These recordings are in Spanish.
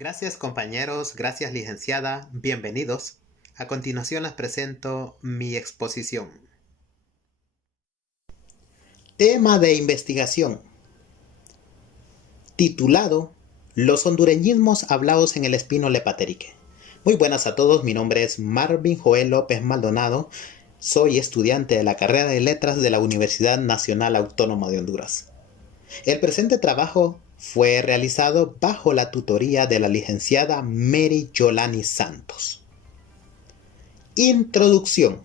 Gracias compañeros, gracias licenciada, bienvenidos. A continuación les presento mi exposición. Tema de investigación. Titulado Los hondureñismos hablados en el Espino Lepaterique. Muy buenas a todos, mi nombre es Marvin Joel López Maldonado. Soy estudiante de la carrera de Letras de la Universidad Nacional Autónoma de Honduras. El presente trabajo fue realizado bajo la tutoría de la licenciada Mary Yolani Santos. Introducción.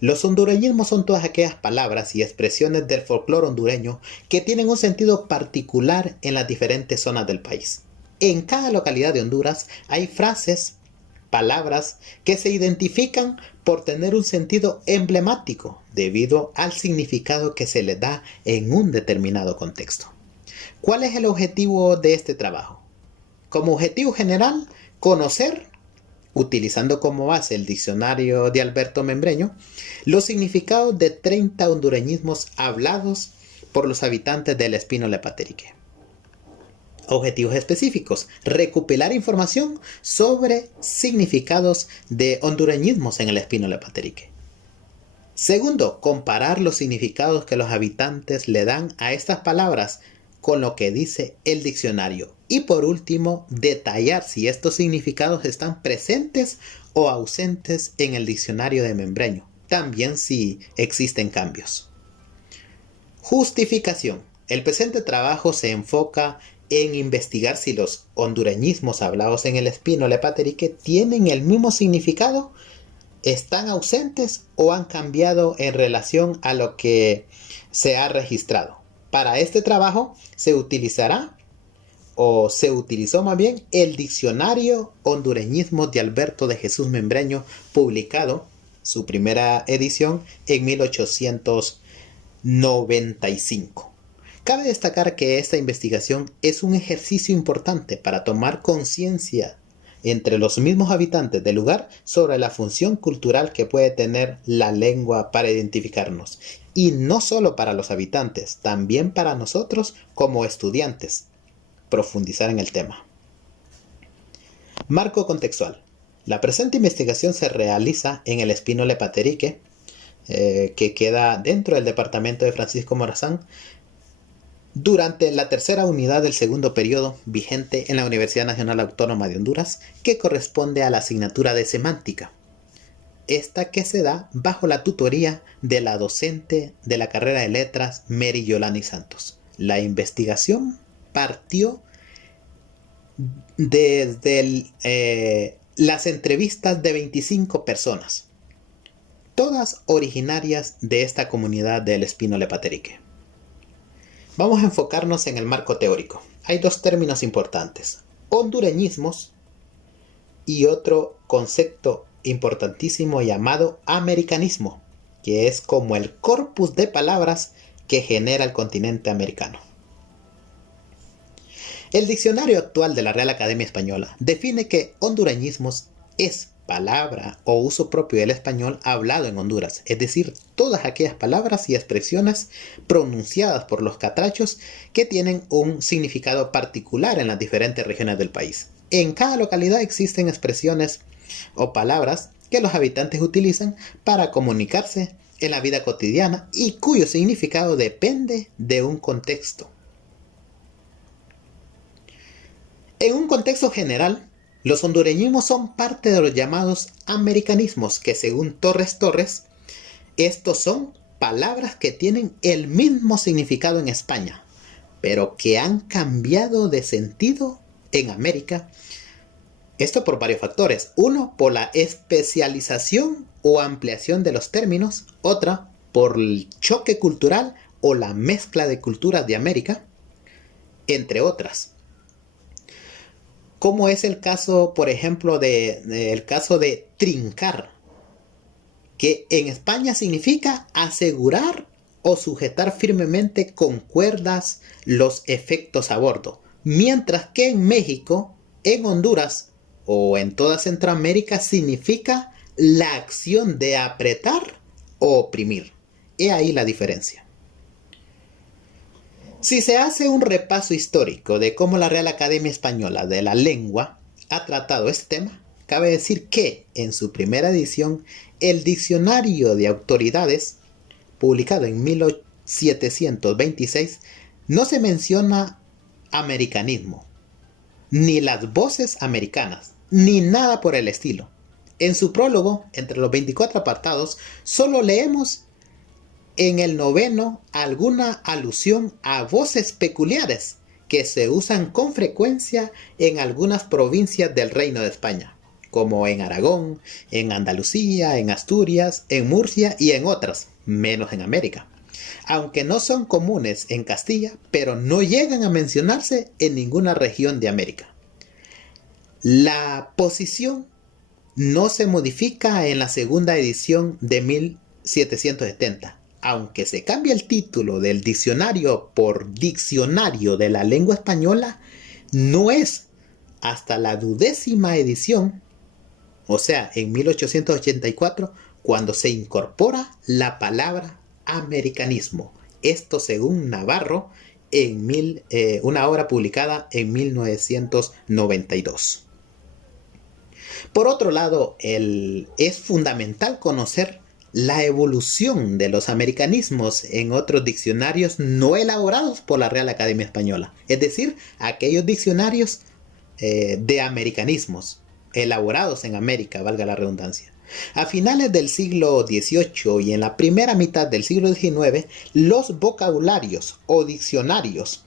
Los hondureñismos son todas aquellas palabras y expresiones del folclore hondureño que tienen un sentido particular en las diferentes zonas del país. En cada localidad de Honduras hay frases, palabras que se identifican por tener un sentido emblemático debido al significado que se le da en un determinado contexto. ¿Cuál es el objetivo de este trabajo? Como objetivo general, conocer, utilizando como base el diccionario de Alberto Membreño, los significados de 30 hondureñismos hablados por los habitantes del Espino Lepaterique. Objetivos específicos: recopilar información sobre significados de hondureñismos en el Espino Lepaterique. Segundo, comparar los significados que los habitantes le dan a estas palabras con lo que dice el diccionario. Y por último, detallar si estos significados están presentes o ausentes en el diccionario de Membreño. También si existen cambios. Justificación. El presente trabajo se enfoca en investigar si los hondureñismos hablados en el Espino Lepaterique tienen el mismo significado, están ausentes o han cambiado en relación a lo que se ha registrado. Para este trabajo se utilizó más bien el Diccionario Hondureñismos de Alberto de Jesús Membreño, publicado, su primera edición, en 1895. Cabe destacar que esta investigación es un ejercicio importante para tomar conciencia entre los mismos habitantes del lugar sobre la función cultural que puede tener la lengua para identificarnos. Y no solo para los habitantes, también para nosotros como estudiantes. Profundizar en el tema. Marco contextual. La presente investigación se realiza en el Espino Lepaterique, que queda dentro del departamento de Francisco Morazán, durante la tercera unidad del segundo periodo vigente en la Universidad Nacional Autónoma de Honduras, que corresponde a la asignatura de semántica. Esta que se da bajo la tutoría de la docente de la carrera de letras Mary Yolani Santos. La investigación partió desde las entrevistas de 25 personas, todas originarias de esta comunidad del Espino Lepaterique. Vamos a enfocarnos en el marco teórico. Hay dos términos importantes: hondureñismos y otro concepto importantísimo llamado americanismo, que es como el corpus de palabras que genera el continente americano. El diccionario actual de la Real Academia Española define que hondureñismos es palabra o uso propio del español hablado en Honduras, es decir, todas aquellas palabras y expresiones pronunciadas por los catrachos que tienen un significado particular en las diferentes regiones del país. En cada localidad existen expresiones o palabras que los habitantes utilizan para comunicarse en la vida cotidiana y cuyo significado depende de un contexto. En un contexto general, los hondureñismos son parte de los llamados americanismos, que según Torres, estos son palabras que tienen el mismo significado en España, pero que han cambiado de sentido en América. Esto por varios factores. Uno, por la especialización o ampliación de los términos. Otra, por el choque cultural o la mezcla de culturas de América, entre otras. Como es el caso, por ejemplo, el caso de trincar, que en España significa asegurar o sujetar firmemente con cuerdas los efectos a bordo, mientras que en México, en Honduras o en toda Centroamérica significa la acción de apretar o oprimir. He ahí la diferencia. Si se hace un repaso histórico de cómo la Real Academia Española de la Lengua ha tratado este tema, cabe decir que, en su primera edición, el Diccionario de Autoridades, publicado en 1726, no se menciona americanismo, ni las voces americanas, ni nada por el estilo. En su prólogo, entre los 24 apartados, solo leemos en el 9º alguna alusión a voces peculiares que se usan con frecuencia en algunas provincias del Reino de España, como en Aragón, en Andalucía, en Asturias, en Murcia y en otras, menos en América. Aunque no son comunes en Castilla, pero no llegan a mencionarse en ninguna región de América. La posición no se modifica en la segunda edición de 1770, aunque se cambia el título del diccionario por Diccionario de la Lengua Española. No es hasta la 12ª edición, o sea, en 1884, cuando se incorpora la palabra americanismo. Esto según Navarro en una obra publicada en 1992. Por otro lado, es fundamental conocer la evolución de los americanismos en otros diccionarios no elaborados por la Real Academia Española, es decir, aquellos diccionarios de americanismos elaborados en América, valga la redundancia. A finales del siglo XVIII y en la primera mitad del siglo XIX, los vocabularios o diccionarios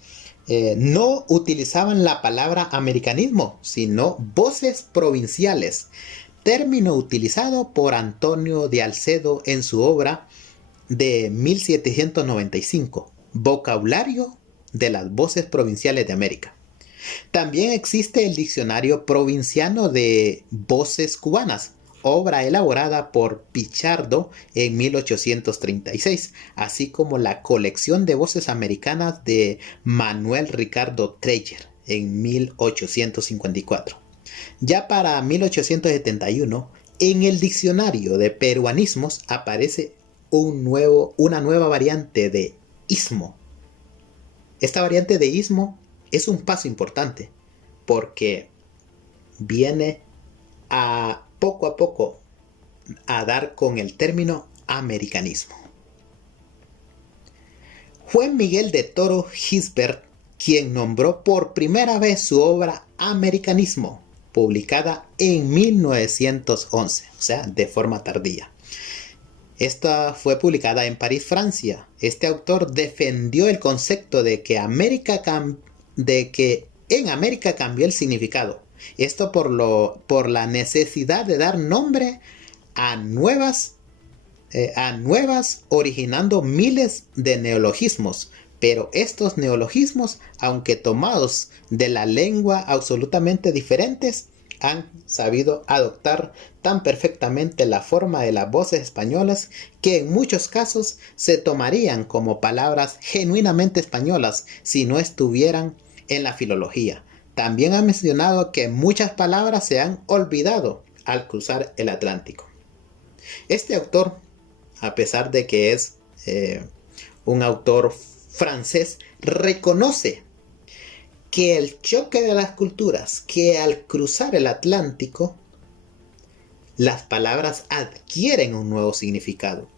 no utilizaban la palabra americanismo, sino voces provinciales, término utilizado por Antonio de Alcedo en su obra de 1795, Vocabulario de las voces provinciales de América. También existe el Diccionario Provinciano de Voces Cubanas, obra elaborada por Pichardo en 1836, así como la colección de voces americanas de Manuel Ricardo Treyer en 1854. Ya para 1871, en el Diccionario de Peruanismos aparece una nueva variante de istmo. Esta variante de istmo es un paso importante porque viene a poco a dar con el término americanismo. Fue Miguel de Toro Gisbert quien nombró por primera vez su obra Americanismo, publicada en 1911, o sea, de forma tardía. Esta fue publicada en París, Francia. Este autor defendió el concepto de que en América cambió el significado. Esto por la necesidad de dar nombre a nuevas, originando miles de neologismos. Pero estos neologismos, aunque tomados de la lengua absolutamente diferentes, han sabido adoptar tan perfectamente la forma de las voces españolas que en muchos casos se tomarían como palabras genuinamente españolas si no estuvieran en la filología. También ha mencionado que muchas palabras se han olvidado al cruzar el Atlántico. Este autor, a pesar de que es un autor francés, reconoce que el choque de las culturas, que al cruzar el Atlántico, las palabras adquieren un nuevo significado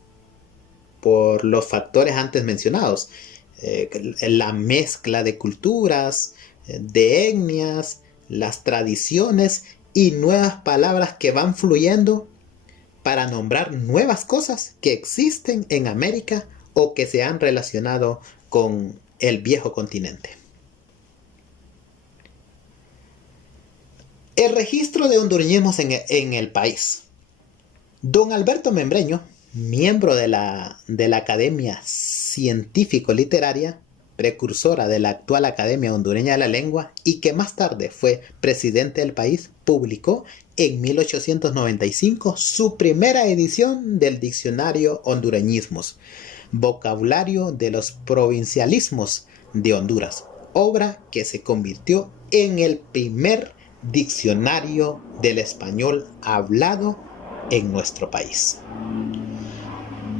por los factores antes mencionados, la mezcla de culturas, de etnias, las tradiciones y nuevas palabras que van fluyendo para nombrar nuevas cosas que existen en América o que se han relacionado con el viejo continente. El registro de hondureñismos en el país. Don Alberto Membreño, miembro de la Academia Científico-Literaria, precursora de la actual Academia Hondureña de la Lengua y que más tarde fue presidente del país, publicó en 1895 su primera edición del Diccionario Hondureñismos, Vocabulario de los Provincialismos de Honduras, obra que se convirtió en el primer diccionario del español hablado en nuestro país.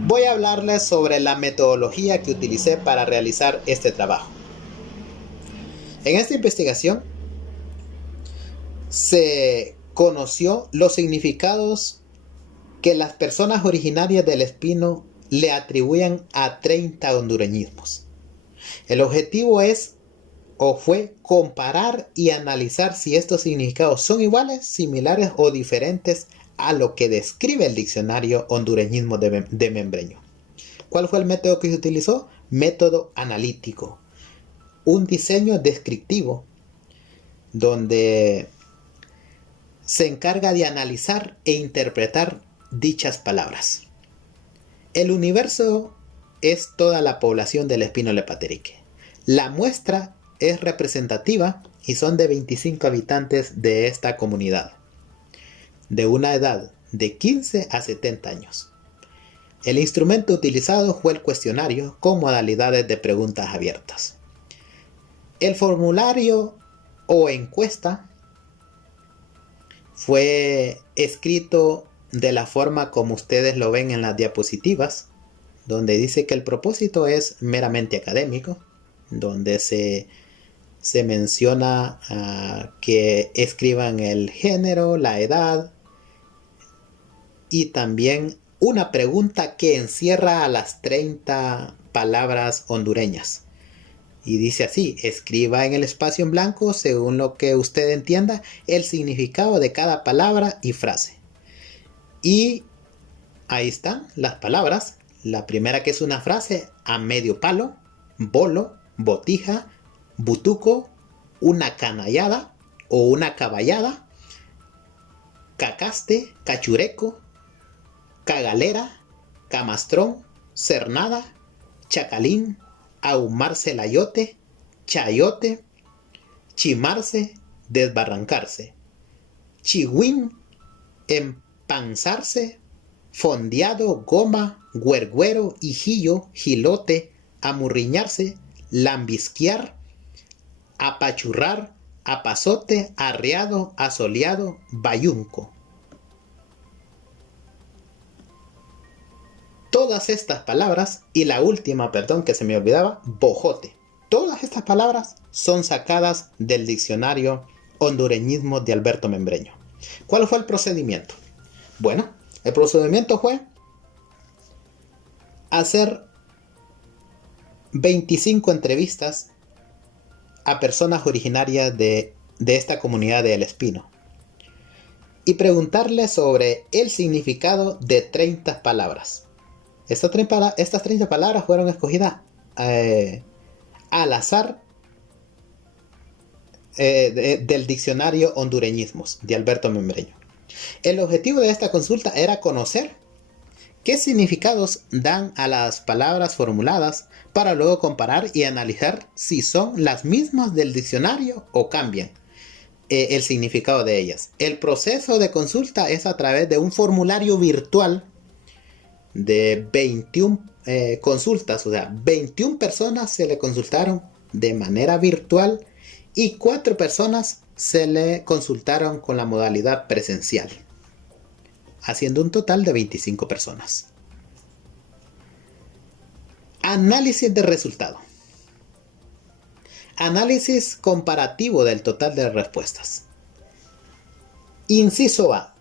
Voy a hablarles sobre la metodología que utilicé para realizar este trabajo. En esta investigación se conoció los significados que las personas originarias del Espino le atribuyen a 30 hondureñismos. El objetivo fue comparar y analizar si estos significados son iguales, similares o diferentes a lo que describe el diccionario hondureñismo de Membreño. ¿Cuál fue el método que se utilizó? Método analítico. Un diseño descriptivo donde se encarga de analizar e interpretar dichas palabras. El universo es toda la población del Espino Lepaterique. La muestra es representativa y son de 25 habitantes de esta comunidad, de una edad de 15 a 70 años. El instrumento utilizado fue el cuestionario con modalidades de preguntas abiertas. El formulario o encuesta fue escrito de la forma como ustedes lo ven en las diapositivas, donde dice que el propósito es meramente académico, donde se menciona que escriban el género, la edad y también una pregunta que encierra a las 30 palabras hondureñas. Y dice así: escriba en el espacio en blanco, según lo que usted entienda, el significado de cada palabra y frase. Y ahí están las palabras. La primera, que es una frase: a medio palo, bolo, botija, butuco, una canallada o una caballada, cacaste, cachureco, cagalera, camastrón, cernada, chacalín, ahumarse layote, chayote, chimarse, desbarrancarse, chihuín, empanzarse, fondeado, goma, güergüero, hijillo, jilote, amurriñarse, lambisquear, apachurrar, apazote, arreado, asoleado, bayunco. Todas estas palabras, y la última, que se me olvidaba, bojote. Todas estas palabras son sacadas del diccionario hondureñismo de Alberto Membreño. ¿Cuál fue el procedimiento? Bueno, el procedimiento fue hacer 25 entrevistas a personas originarias de esta comunidad de El Espino y preguntarles sobre el significado de 30 palabras. Estas 30 palabras fueron escogidas al azar del diccionario hondureñismos de Alberto Membreño. El objetivo de esta consulta era conocer qué significados dan a las palabras formuladas para luego comparar y analizar si son las mismas del diccionario o cambian el significado de ellas. El proceso de consulta es a través de un formulario virtual de 21 consultas, o sea, 21 personas se le consultaron de manera virtual y 4 personas se le consultaron con la modalidad presencial, haciendo un total de 25 personas. Análisis de resultado. Análisis comparativo del total de respuestas. Inciso A.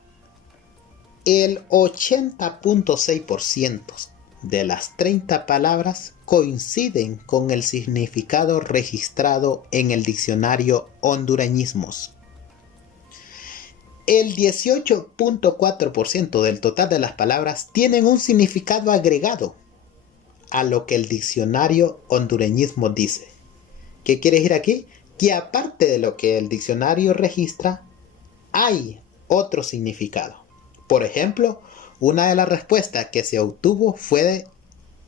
El 80.6% de las 30 palabras coinciden con el significado registrado en el diccionario hondureñismos. El 18.4% del total de las palabras tienen un significado agregado a lo que el diccionario hondureñismo dice. ¿Qué quiere decir aquí? Que aparte de lo que el diccionario registra, hay otro significado. Por ejemplo, una de las respuestas que se obtuvo fue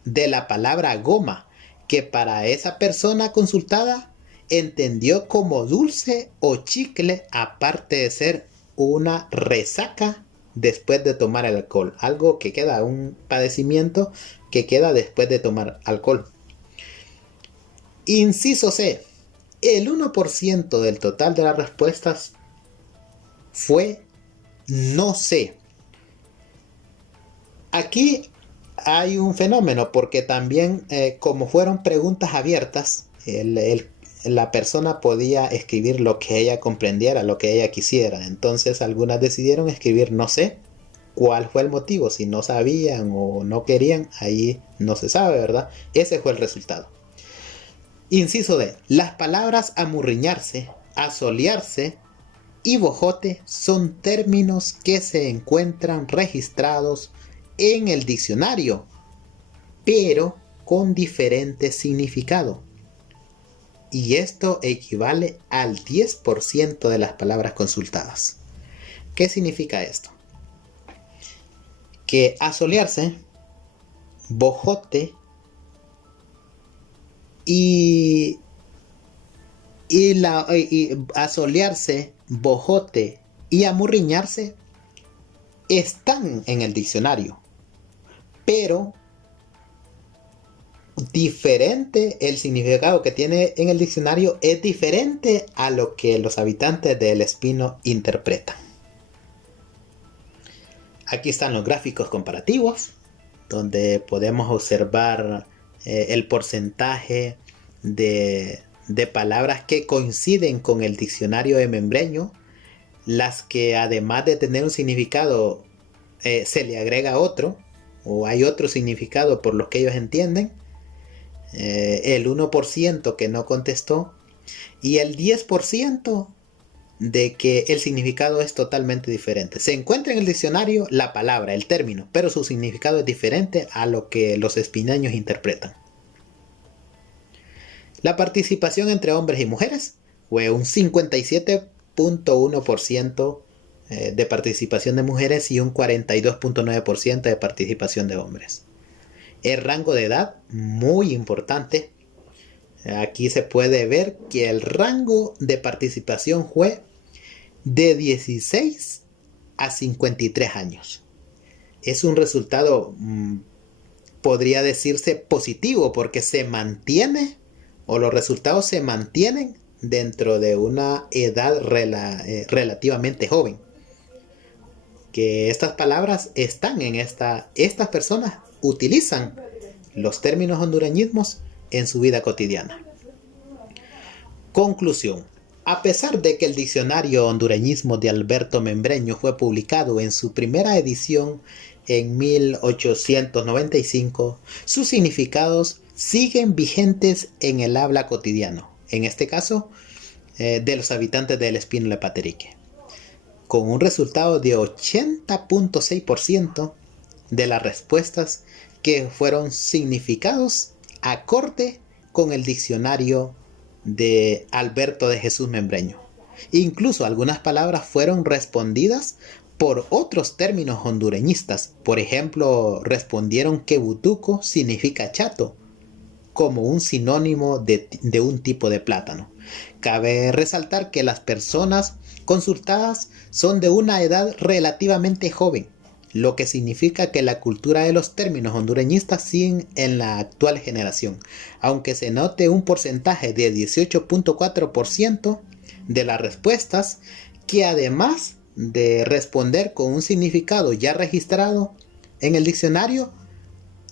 de la palabra goma, que para esa persona consultada entendió como dulce o chicle, aparte de ser una resaca después de tomar el alcohol. Algo que queda, un padecimiento que queda después de tomar alcohol. Inciso C. El 1% del total de las respuestas fue no sé. Aquí hay un fenómeno porque también como fueron preguntas abiertas, la persona podía escribir lo que ella comprendiera, lo que ella quisiera. Entonces algunas decidieron escribir no sé cuál fue el motivo, si no sabían o no querían, ahí no se sabe, ¿verdad? Ese fue el resultado. Inciso D. Las palabras amurriñarse, asolearse y bojote son términos que se encuentran registrados en el diccionario, pero con diferente significado. Y esto equivale al 10% de las palabras consultadas. ¿Qué significa esto? Que asolearse, bojote y asolearse, bojote y amurriñarse están en el diccionario, pero diferente, el significado que tiene en el diccionario es diferente a lo que los habitantes del Espino interpretan. Aquí están los gráficos comparativos, donde podemos observar el porcentaje de palabras que coinciden con el diccionario de membreño, las que además de tener un significado se le agrega otro, o hay otro significado por los que ellos entienden, el 1% que no contestó, y el 10% de que el significado es totalmente diferente. Se encuentra en el diccionario la palabra, el término, pero su significado es diferente a lo que los espineños interpretan. La participación entre hombres y mujeres fue un 57.1% de participación de mujeres y un 42.9% de participación de hombres. El rango de edad, muy importante. Aquí se puede ver que el rango de participación fue de 16 a 53 años. Es un resultado, podría decirse positivo, porque se mantiene, o los resultados se mantienen dentro de una edad relativamente joven. Que estas palabras están en estas personas utilizan los términos hondureñismos en su vida cotidiana. Conclusión. A pesar de que el diccionario hondureñismo de Alberto Membreño fue publicado en su primera edición en 1895, sus significados siguen vigentes en el habla cotidiano, en este caso de los habitantes del Espino de Paterique, con un resultado de 80.6% de las respuestas que fueron significados acorde con el diccionario de Alberto de Jesús Membreño. Incluso algunas palabras fueron respondidas por otros términos hondureñistas. Por ejemplo, respondieron que butuco significa chato, como un sinónimo de un tipo de plátano. Cabe resaltar que las personas consultadas son de una edad relativamente joven, lo que significa que la cultura de los términos hondureñistas siguen en la actual generación, aunque se note un porcentaje de 18.4% de las respuestas que, además de responder con un significado ya registrado en el diccionario,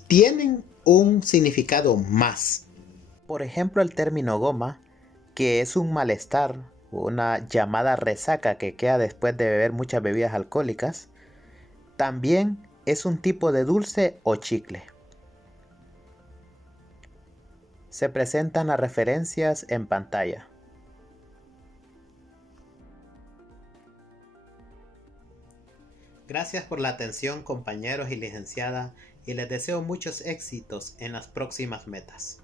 tienen un significado más. Por ejemplo, el término goma, que es un malestar, una llamada resaca que queda después de beber muchas bebidas alcohólicas, también es un tipo de dulce o chicle. Se presentan las referencias en pantalla. Gracias por la atención, compañeros y licenciada, y les deseo muchos éxitos en las próximas metas.